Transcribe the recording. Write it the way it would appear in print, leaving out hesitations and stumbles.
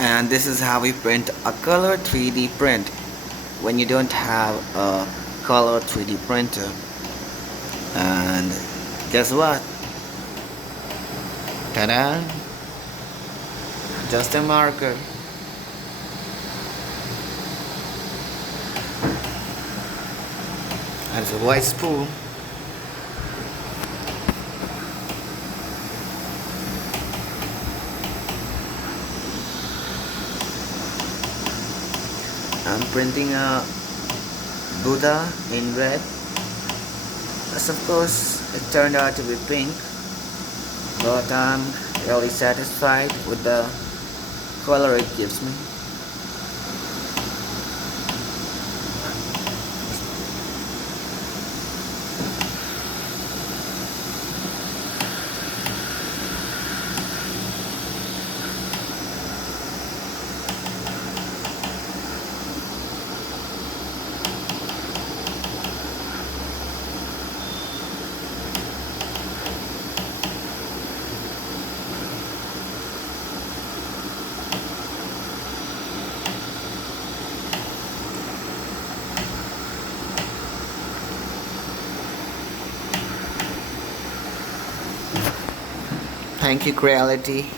And this is how we print a color 3D print when you don't have a color 3D printer. And guess what? Ta-da! Just a marker. And it's a white spool. I'm printing a Buddha in red. As of course, it turned out to be pink, but I'm really satisfied with the color it gives me. Thank you, Creality.